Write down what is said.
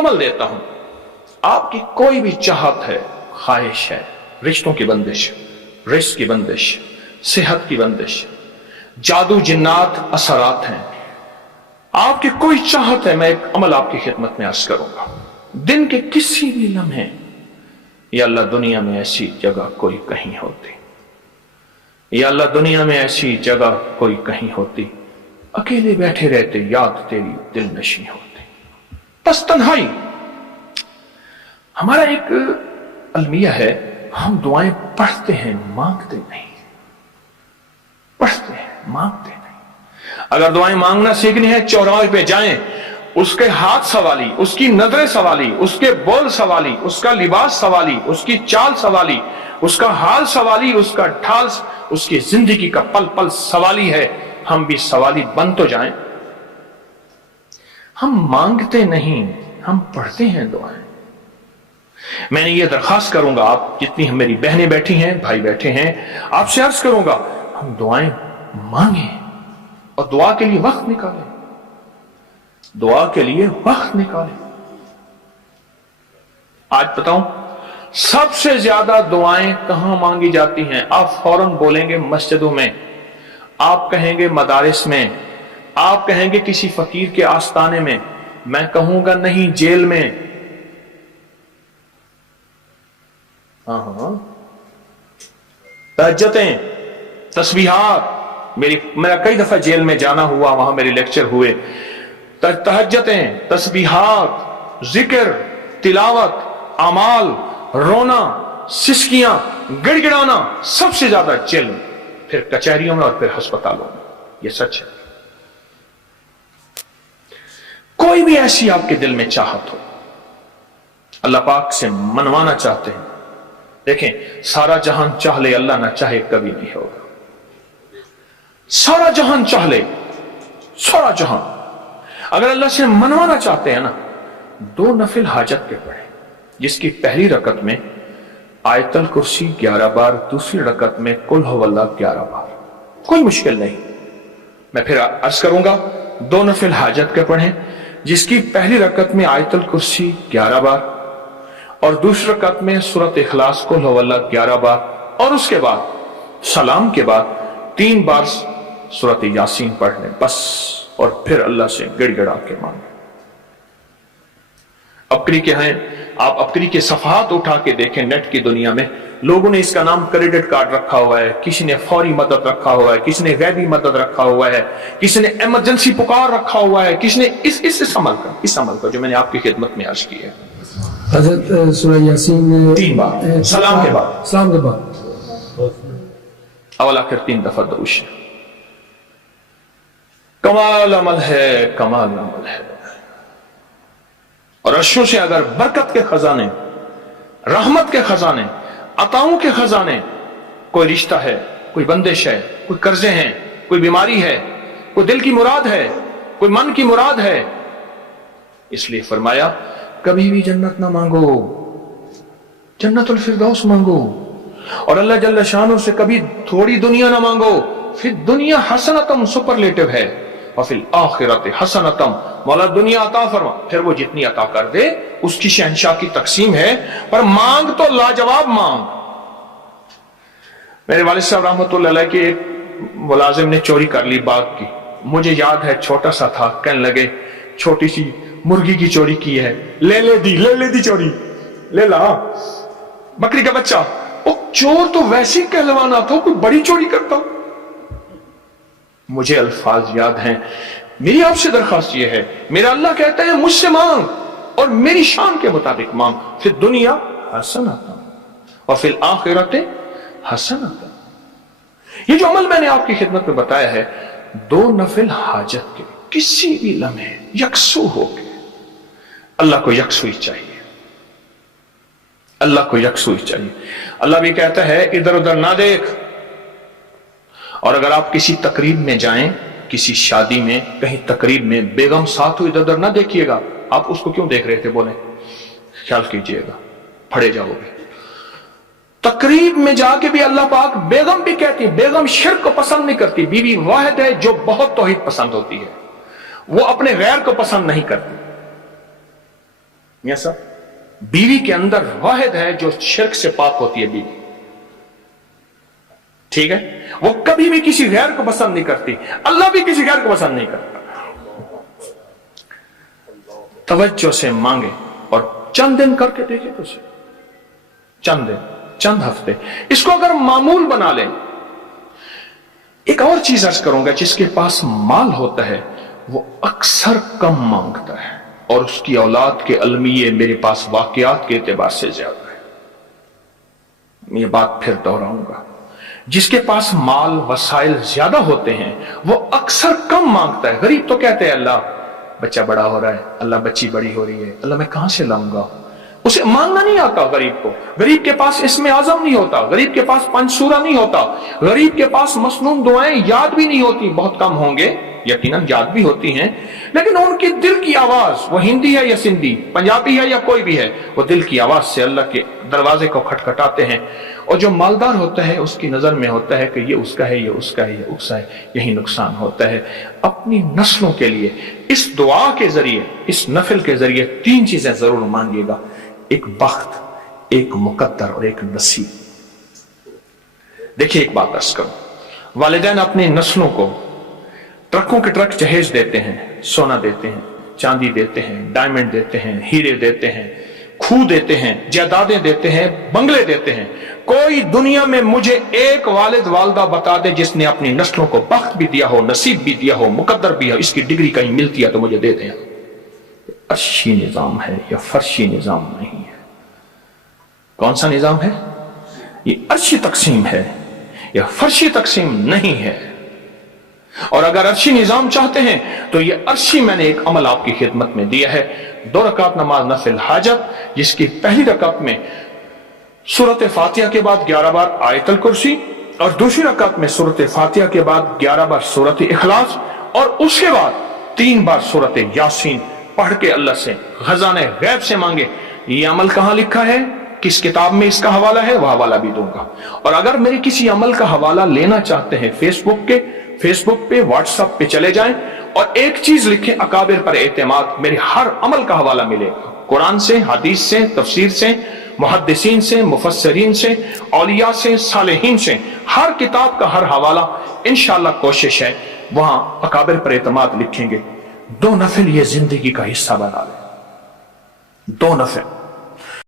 अमल देता हूं, आपकी कोई भी चाहत है, ख्वाहिश है, रिश्तों की बंदिश, रिस्क की बंदिश, सेहत की बंदिश, जादू जिन्नात असरात हैं, आपकी कोई चाहत है, मैं एक अमल आपकी खिदमत में अर्ज करूंगा। दिन के किसी भी लम्हे, या अल्लाह दुनिया में ऐसी जगह कोई कहीं होती, या अल्लाह दुनिया में ऐसी जगह कोई कहीं होती, अकेले बैठे रहते याद तेरी दिल नशी होती। बस तन्हाई। हमारा एक अलमिया है, हम दुआएं पढ़ते हैं, मांगते नहीं। पढ़ते हैं, मांगते नहीं। अगर दुआएं मांगना सीखनी है, चौराहे पे जाएं, उसके हाथ सवाली, उसकी नजरें सवाली, उसके बोल सवाली, उसका लिबास सवाली, उसकी चाल सवाली, उसका हाल सवाली, उसका ढाल, उसकी जिंदगी का पल पल सवाली है। हम भी सवाली बन तो जाएं। हम मांगते नहीं, हम पढ़ते हैं दुआएं। मैंने ये दरखास्त करूंगा, आप जितनी हम मेरी बहनें बैठी हैं, भाई बैठे हैं, आपसे अर्ज करूंगा, हम दुआएं मांगें और दुआ के लिए वक्त निकालें, दुआ के लिए वक्त निकालें। आज बताऊं, सबसे ज्यादा दुआएं कहां मांगी जाती हैं? आप फौरन बोलेंगे मस्जिदों में, आप कहेंगे मदारिस में, आप कहेंगे किसी फकीर के आस्ताने में, मैं कहूंगा नहीं, जेल में। तहज्जुदें, तस्बीहात, मेरा कई दफा जेल में जाना हुआ, वहां मेरे लेक्चर हुए। तहज्जुदें, तस्बीहात, जिक्र, तिलावत, अमाल, रोना, सिसकियां, गिड़गिड़ाना, सबसे ज्यादा जेल में, फिर कचहरियों में और फिर अस्पतालों में। यह सच है। कोई भी ऐसी आपके दिल में चाहत हो, अल्लाह पाक से मनवाना चाहते हैं, देखें, सारा जहान चाह ले, अल्लाह ना चाहे कभी नहीं होगा। सारा जहान चाह ले, सारा जहान, अगर अल्लाह से मनवाना चाहते हैं ना, 2 नफिल हाजत के पढ़े, जिसकी पहली रकत में आयतल कुर्सी 11 बार, दूसरी रकत में कुल हुवल्लाह 11 बार। कोई मुश्किल नहीं। मैं फिर अर्ज करूंगा, 2 नफिल हाजत के पढ़ें, जिसकी पहली रकत में आयतल कुर्सी 11 बार और दूसरी रकत में सूरत इखलास कुल हुवल्लाह 11 बार, और उसके बाद सलाम के बाद 3 बार सूरत यासीन पढ़ लें बस, और फिर अल्लाह से गिड़गिड़ा के मांगे। अपकरी के हैं, आप अपकरी के सफहात उठा के देखें, नेट की दुनिया में लोगों ने इसका नाम क्रेडिट कार्ड रखा हुआ है, किसी ने फौरी मदद रखा हुआ है, किसी ने गैबी मदद रखा हुआ है, किसी ने इमरजेंसी पुकार रखा हुआ है, किसी ने इस अमल का जो मैंने आपकी खिदमत में अर्ज की है। हज़रत सूरह यासीन 3 बार सलाम के बाद अवल आखिर 3 दफा दरूश। कमाल अमल है, कमाल अमल है। और अर्शों से अगर बरकत के खजाने, रहमत के खजाने, अताओं के खजाने, कोई रिश्ता है, कोई बंदिश है, कोई कर्जे हैं, कोई बीमारी है, कोई दिल की मुराद है, कोई मन की मुराद है, इसलिए फरमाया कभी भी जन्नत ना मांगो, जन्नतुल फिरदौस मांगो। और अल्लाह जल्ल शानो से कभी थोड़ी दुनिया ना मांगो, फिर दुनिया हसनतम सुपरलेटिव है, और फिर आखिरत हसनतम, मौला दुनिया अता फरमा, फिर वो जितनी अता कर दे उसकी शहंशाह की तकसीम है, पर मांग तो लाजवाब मांग। मेरे वालिद साहब रहमतुल्लाह अलैह के एक मुलाजिम ने चोरी कर ली बाग की, मुझे याद है छोटा सा था, कहने लगे छोटी सी मुर्गी की चोरी की है, ले दी चोरी, ले ला बकरी का बच्चा। वो चोर तो वैसे कहलवाना था, कोई बड़ी चोरी करता। मुझे अल्फाज याद हैं। मेरी आपसे दरखास्त यह है, मेरा अल्लाह कहता है मुझसे मांग और मेरी शान के मुताबिक मांग, फिर दुनिया हसनतम और फिर आखिरत हसनतम। ये जो अमल मैंने आपकी खिदमत में बताया है, 2 नफिल हाजत के किसी भी लम्हे यकसू होके, अल्लाह को यकसुई चाहिए, अल्लाह को यकसुई चाहिए। अल्लाह भी कहता है इधर उधर ना देख। और अगर आप किसी तकरीब में जाएं, किसी शादी में, कहीं तकरीब में, बेगम साथ हो, इधर उधर ना देखिएगा। आप उसको क्यों देख रहे थे, बोले ख्याल कीजिएगा, फड़े जाओगे। तकरीब में जाके भी अल्लाह पाक, बेगम भी कहती है, बेगम शिर्क को पसंद नहीं करती, बीवी वाहिद है जो बहुत तौहीद पसंद होती है, वो अपने गैर को पसंद नहीं करती। मियां साहब, बीवी के अंदर वाहिद है जो शिर्क से पाक होती है बीवी, ठीक है, वो कभी भी किसी गैर को पसंद नहीं करती, अल्लाह भी किसी गैर को पसंद नहीं करता। तवज्जो से मांगे और चंद दिन करके देखे तो उसे, चंद दिन, चंद हफ्ते, इसको अगर मामूल बना लें। एक और चीज अर्ज करूंगा, जिसके पास माल होता है वो अक्सर कम मांगता है और उसकी औलाद के अलमिये मेरे पास वाकयात के एतबार से ज्यादा है। ये बात फिर दोहराऊंगा, जिसके पास माल वसाइल ज्यादा होते हैं वो अक्सर कम मांगता है। गरीब तो कहते हैं अल्लाह बच्चा बड़ा हो रहा है, अल्लाह बच्ची बड़ी हो रही है, अल्लाह मैं कहां से लाऊंगा। उसे मांगना नहीं आता गरीब को, गरीब के पास इसमें आजम नहीं होता, गरीब के पास पंचसूरा नहीं होता, गरीब के पास मसनून दुआएं याद भी नहीं होती, बहुत कम होंगे यकीनन याद भी होती हैं, लेकिन उनकी दिल की आवाज, वो हिंदी है या सिंधी, पंजाबी है या कोई भी है, वो दिल की आवाज से अल्लाह के दरवाजे को खटखटाते हैं। और जो मालदार होता है उसकी नजर में होता है कि ये उसका है, ये उसका है, ये उसका है, यही नुकसान होता है। अपनी नस्लों के लिए इस दुआ के जरिए, इस नफिल के जरिए 3 चीजें जरूर मांगिएगा, एक बख्त, एक मुकद्दर और एक नसीब। देखिए एक बात अर्ज करूं, वालिदैन अपनी नस्लों को ट्रकों के ट्रक जहेज देते हैं, सोना देते हैं, चांदी देते हैं, डायमंड देते हैं, हीरे देते हैं, खूह देते हैं, जायदादें देते हैं, बंगले देते हैं। कोई दुनिया में मुझे एक वालिद वालदा बता दे जिसने अपनी नस्लों को बख्त भी दिया हो, नसीब भी दिया हो, मुकद्दर भी हो, इसकी डिग्री कहीं मिलती है तो मुझे दे दें। अर्शी निजाम है या फर्शी निजाम नहीं है। कौन सा निजाम है? ये अर्शी तकसीम है या फर्शी तकसीम नहीं है। और अगर अर्शी निजाम चाहते हैं तो ये अर्शी मैंने एक अमल आपकी खिदमत में दिया है। 2 रकात नमाज नफिल हाजत, जिसकी पहली रकात में सूरत फातिहा के बाद 11 बार आयतल कुर्सी और दूसरी रकात में सूरत फातिहा के बाद 11 बार सूरत इखलास और उसके बाद 3 बार सूरत यासीन पढ़ के अल्लाह से खजाने गैब से मांगे। ये अमल कहां लिखा है, किस किताब में इसका हवाला है, वह हवाला भी दूंगा। और अगर मेरे किसी अमल का हवाला लेना चाहते हैं फेसबुक पे व्हाट्सएप पे चले जाएं और एक चीज लिखें, अकाबिर पर एतमाद, मेरे हर अमल का हवाला मिलेगा, कुरान से, हदीस से, तफसीर से, मुहद्दिसीन से, मुफस्सरीन से, औलिया से, सालेहीन से, हर किताब का हर हवाला इंशाअल्लाह कोशिश है वहां अकाबिर पर एतमाद लिखेंगे। 2 नफिल ये जिंदगी का हिस्सा बना ले, 2 नफिल।